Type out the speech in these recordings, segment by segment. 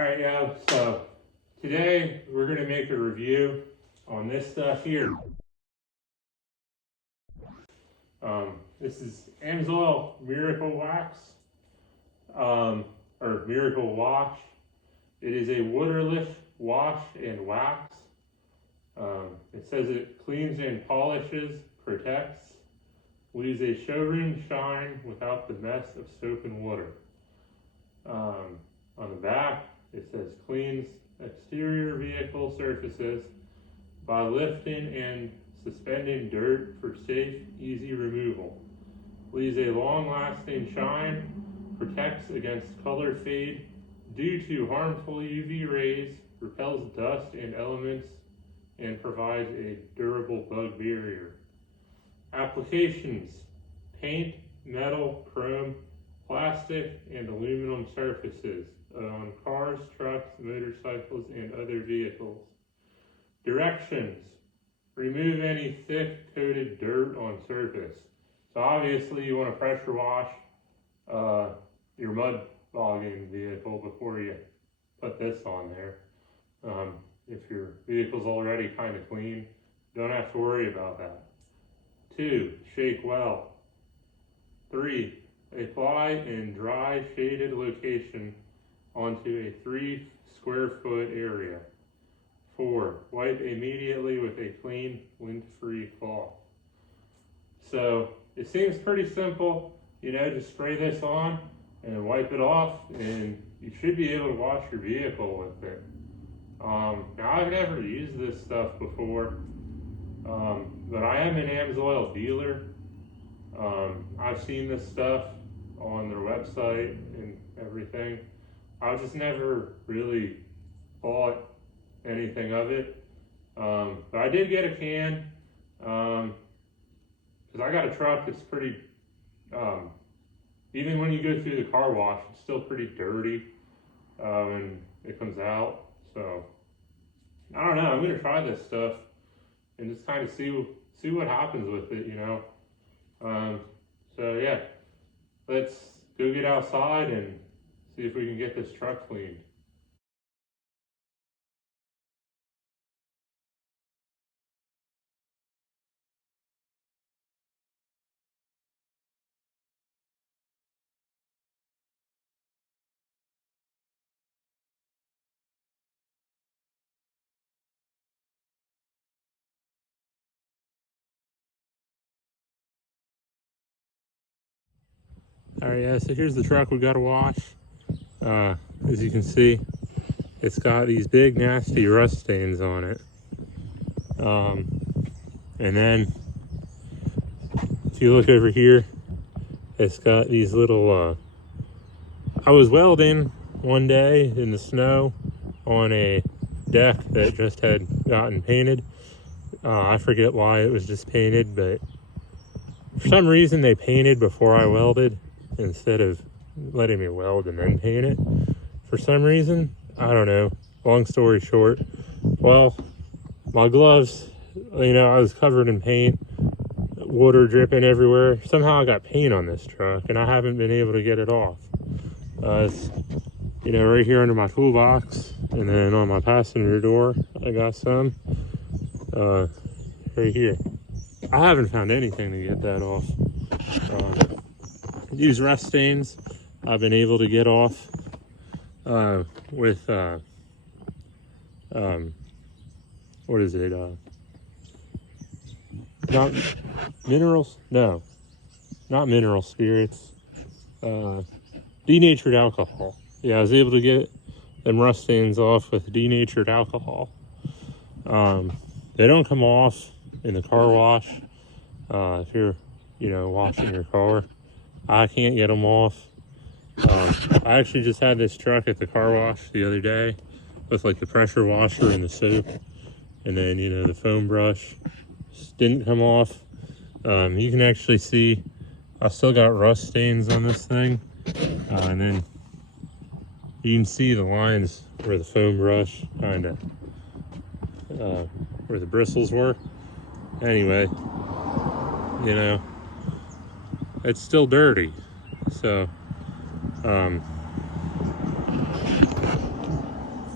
Alright, so today we're going to make a review on this stuff here. This is AMSOIL Miracle Wax, or Miracle Wash. It is a waterless wash and wax. It says it cleans and polishes, protects, leaves a showroom shine without the mess of soap and water. On the back, it says cleans exterior vehicle surfaces by lifting and suspending dirt for safe, easy removal. Leaves a long-lasting shine, protects against color fade due to harmful UV rays, repels dust and elements, and provides a durable bug barrier. Applications: paint, metal, chrome, plastic, and aluminum surfaces on cars, trucks, motorcycles, and other vehicles. Directions: remove any thick coated dirt on surface. So obviously you want to pressure wash your mud bogging vehicle before you put this on there. If your vehicle's already kind of clean, don't have to worry about that. 2, shake well. 3, apply in dry shaded location onto a 3 square foot area. 4, wipe immediately with a clean, lint-free cloth. So it seems pretty simple, just spray this on and wipe it off, and you should be able to wash your vehicle with it. Now I've never used this stuff before, but I am an AMSOIL dealer. I've seen this stuff on their website and everything. I've just never really bought anything of it, but I did get a can, because I got a truck that's pretty, even when you go through the car wash, it's still pretty dirty when it comes out. So I don't know, I'm gonna try this stuff and just kind of see what happens with it, so yeah, let's go get outside and see if we can get this truck cleaned. Alright, yeah, so here's the truck we got to wash. As you can see, it's got these big nasty rust stains on it. And then if you look over here, it's got these little, I was welding one day in the snow on a deck that just had gotten painted. I forget why it was just painted, but for some reason they painted before I welded instead of letting me weld and then paint it. For some reason, I don't know. Long story short, well, my gloves, I was covered in paint, water dripping everywhere. Somehow I got paint on this truck and I haven't been able to get it off. It's, right here under my toolbox, and then on my passenger door, I got some, right here. I haven't found anything to get that off. These rust stains I've been able to get off with what is it, not minerals, no, not mineral spirits, denatured alcohol. Yeah, I was able to get them rust stains off with denatured alcohol. They don't come off in the car wash. If you're washing your car, I can't get them off. I actually just had this truck at the car wash the other day with like the pressure washer and the soap, and then the foam brush just didn't come off. You can actually see I still got rust stains on this thing, and then you can see the lines where the foam brush kind of where the bristles were. Anyway, it's still dirty. So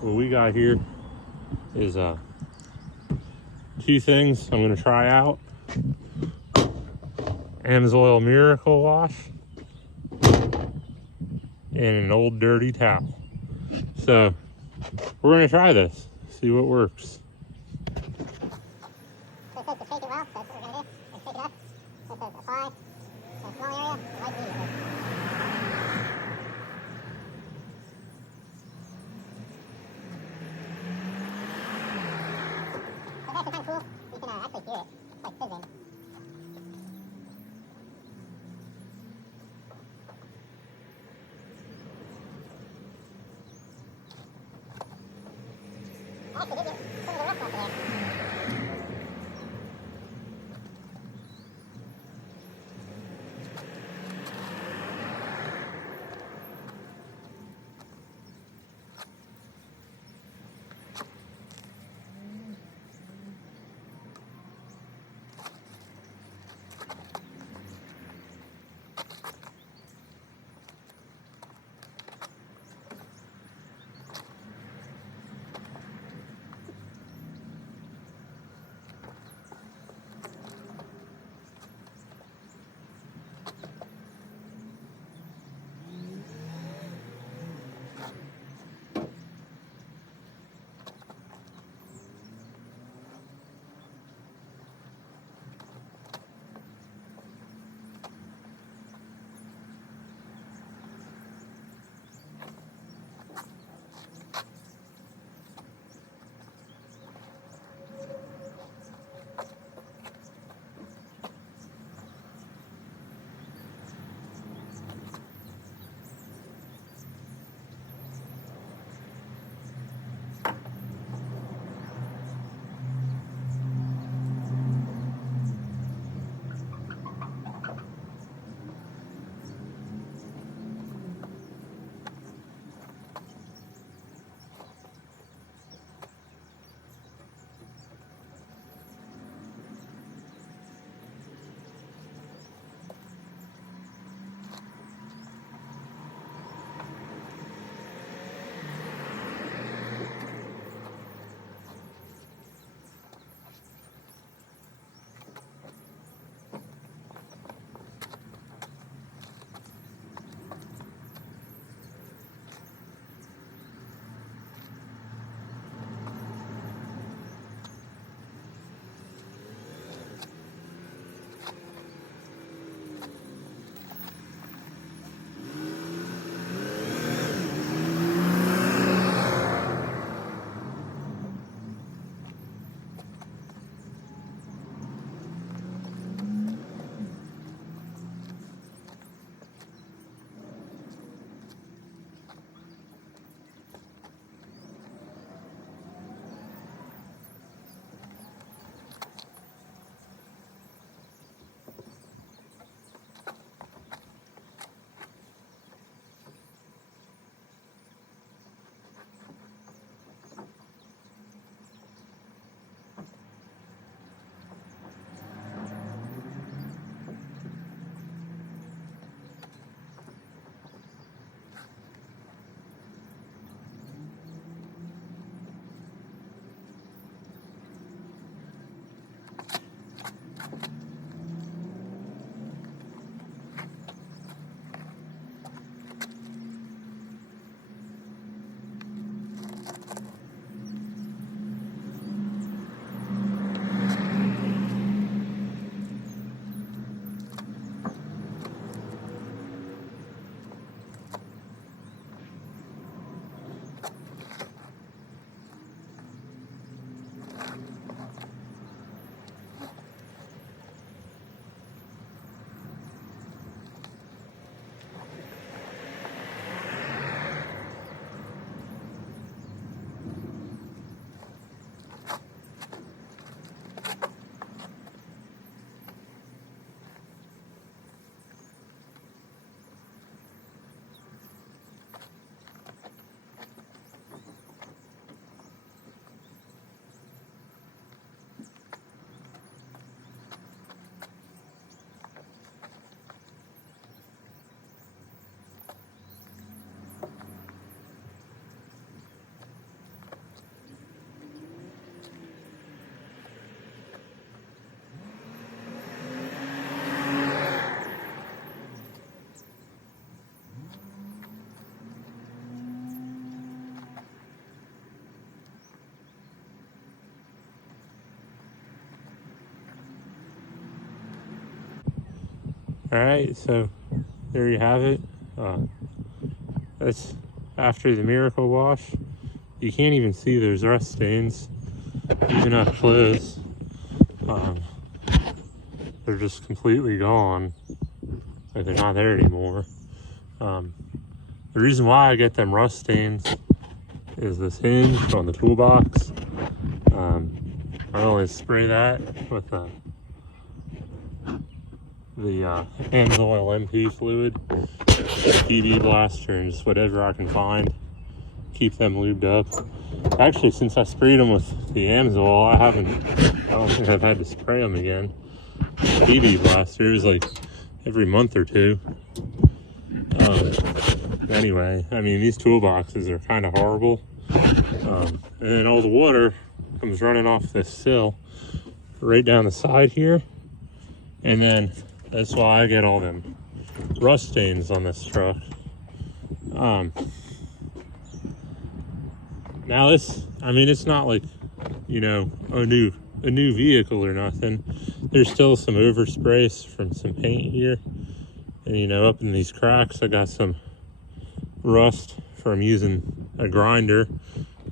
what we got here is two things I'm gonna try out. AMSOIL Miracle Wash and an old dirty towel. So we're gonna try this, see what works. So it says to shake it well, so that's what we're gonna do. And shake it up. So it says apply in a small area, wipe immediately. So that's kind of cool. You can actually hear it. It's like fizzing. Actually, did get some of the rust off there. Alright, so there you have it. That's after the Miracle Wash. You can't even see those rust stains, even up close. They're just completely gone. Like they're not there anymore. The reason why I get them rust stains is this hinge on the toolbox. I always spray that with the AMSOIL MP fluid, PB blaster, and just whatever I can find. Keep them lubed up. Actually, since I sprayed them with the AMSOIL, I don't think I've had to spray them again. PB blaster is like every month or two. Anyway, I mean, these toolboxes are kind of horrible. And then all the water comes running off this sill right down the side here. And then that's why I get all them rust stains on this truck. Now this, I mean, it's not like, you know, a new vehicle or nothing. There's still some overspray from some paint here. And, you know, up in these cracks, I got some rust from using a grinder.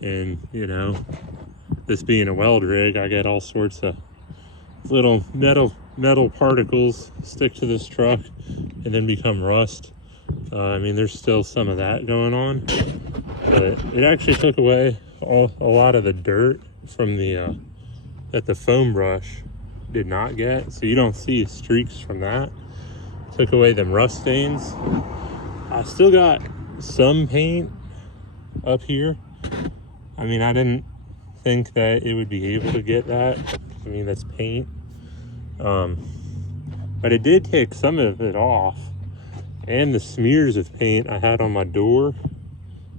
And, you know, this being a weld rig, I get all sorts of little metal particles stick to this truck and then become rust. I mean, there's still some of that going on, but it actually took away a lot of the dirt from that the foam brush did not get. So you don't see streaks from that. Took away them rust stains. I still got some paint up here. I mean, I didn't think that it would be able to get that. I mean, that's paint. But it did take some of it off. And the smears of paint I had on my door,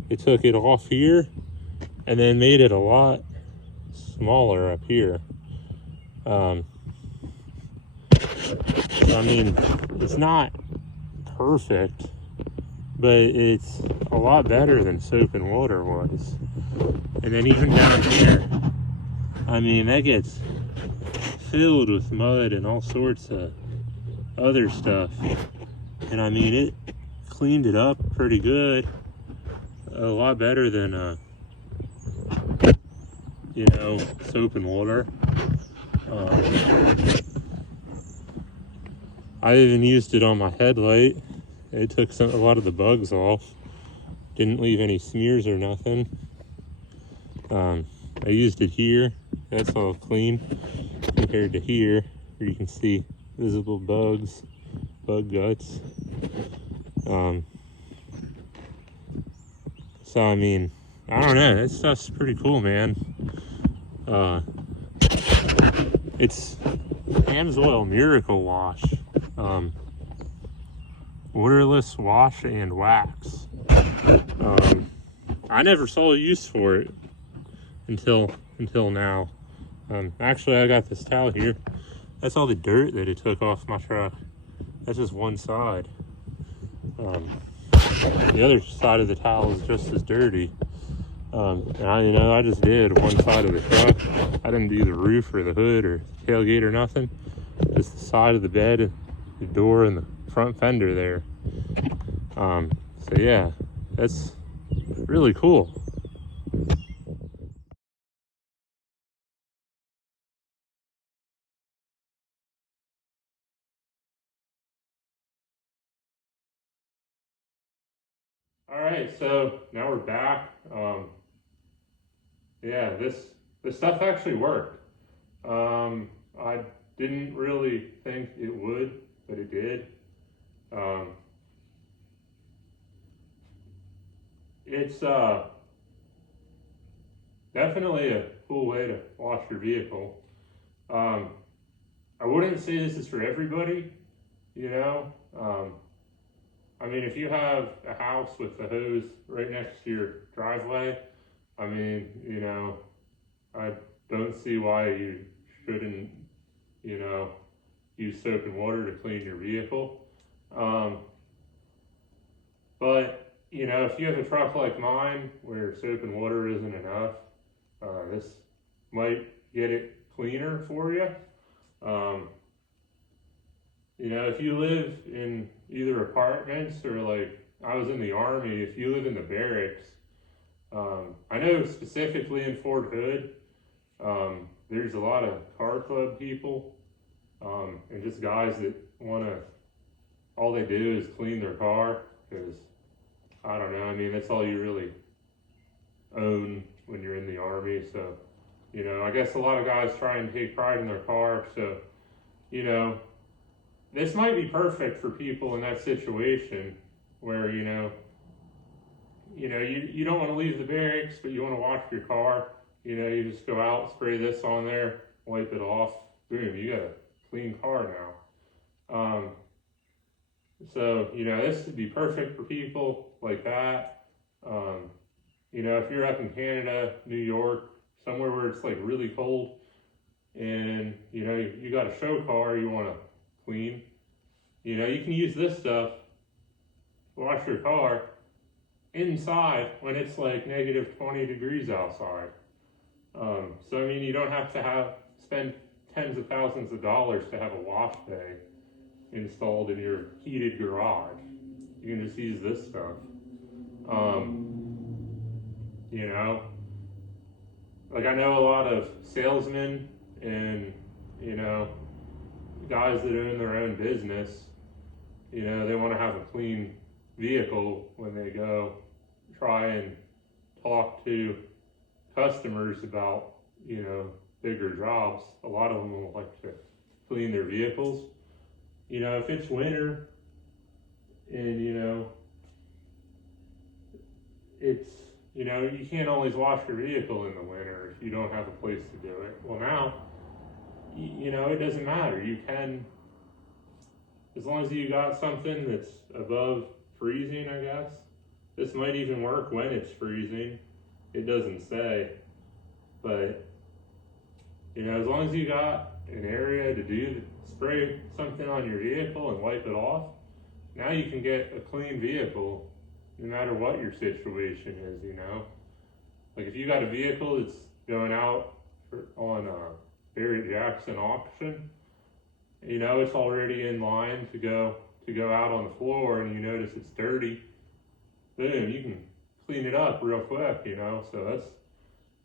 it took it off here and then made it a lot smaller up here. I mean, it's not perfect, but it's a lot better than soap and water was. And then even down here, I mean, that gets filled with mud and all sorts of other stuff. And I mean, it cleaned it up pretty good. A lot better than, you know, soap and water. I even used it on my headlight. It took a lot of the bugs off. Didn't leave any smears or nothing. I used it here. That's all clean compared to here, where you can see visible bugs, bug guts. So I mean, I don't know. That stuff's pretty cool, man. It's AMSOIL Miracle Wash. Waterless wash and wax. I never saw a use for it until now. Actually, I got this towel here. That's all the dirt that it took off my truck. That's just one side. The other side of the towel is just as dirty. And I just did one side of the truck. I didn't do the roof or the hood or tailgate or nothing. Just the side of the bed, the door, and the front fender there. So yeah, that's really cool. All right, so now we're back. Yeah, this stuff actually worked. I didn't really think it would, but it did. It's definitely a cool way to wash your vehicle. I wouldn't say this is for everybody, you know. I mean, if you have a house with a hose right next to your driveway, I mean, you know, I don't see why you shouldn't, you know, use soap and water to clean your vehicle. But, you know, if you have a truck like mine where soap and water isn't enough, this might get it cleaner for you. You know, if you live in either apartments or like I was in the Army, if you live in the barracks, I know specifically in Fort Hood, there's a lot of car club people, and just guys that want to, all they do is clean their car, because, I don't know, I mean, that's all you really own when you're in the Army, so, you know, I guess a lot of guys try and take pride in their car, so, you know, this might be perfect for people in that situation where, you don't want to leave the barracks, but you want to wash your car. You know, you just go out, spray this on there, wipe it off, boom, you got a clean car now. So, you know, this would be perfect for people like that. You know, if you're up in Canada, New York, somewhere where it's like really cold, and, you know, you got a show car you want to clean, you know, you can use this stuff, wash your car inside when it's like negative 20 degrees outside. So I mean, you don't have to spend tens of thousands of dollars to have a wash bay installed in your heated garage. You can just use this stuff. You know, like I know a lot of salesmen and, you know, guys that own their own business, you know, they want to have a clean vehicle when they go try and talk to customers about, you know, bigger jobs. A lot of them will like to clean their vehicles. You know, if it's winter and, you know, it's, you know, you can't always wash your vehicle in the winter if you don't have a place to do it. Well, now, you know, it doesn't matter. You can, as long as you got something that's above freezing, I guess. This might even work when it's freezing. It doesn't say, but, you know, as long as you got an area to spray something on your vehicle and wipe it off, now you can get a clean vehicle no matter what your situation is, you know. Like if you got a vehicle that's going out on a Barrett Jackson auction, you know, it's already in line to go out on the floor, and you notice it's dirty, boom, you can clean it up real quick, you know. So that's,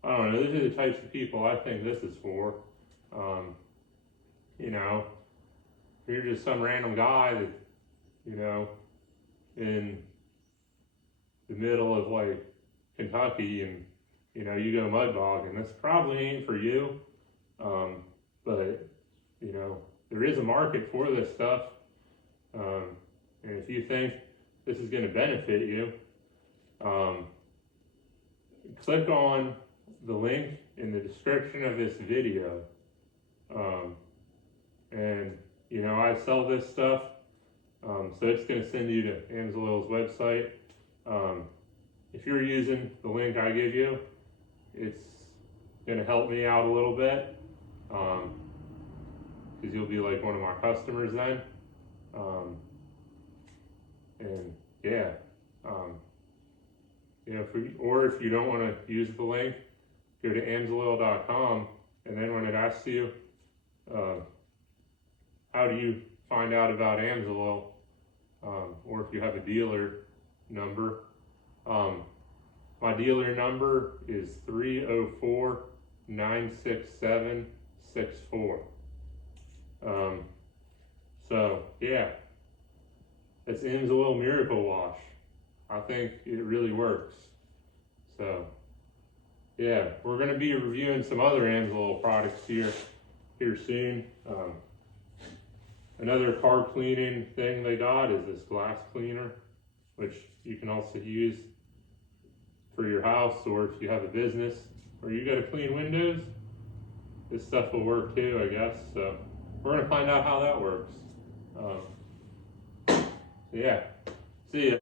I don't know, these are the types of people I think this is for. You know, if you're just some random guy that, you know, in the middle of like Kentucky, and, you know, you go mud bogging, this probably ain't for you. But, you know, there is a market for this stuff. And if you think this is going to benefit you, click on the link in the description of this video. And, you know, I sell this stuff, so it's going to send you to AMSOIL's website. If you're using the link I give you, it's going to help me out a little bit, because you'll be like one of my customers then. And yeah, you know, if you don't want to use the link, go to AMSOIL.com, and then when it asks you, how do you find out about AMSOIL, or if you have a dealer number, my dealer number is 304-967-64. So yeah, it's AMSOIL Miracle Wash. I think it really works. So yeah, we're going to be reviewing some other AMSOIL products here soon. Another car cleaning thing they got is this glass cleaner, which you can also use for your house, or if you have a business or you got to clean windows, this stuff will work too, I guess. So we're going to find out how that works. So yeah, see ya.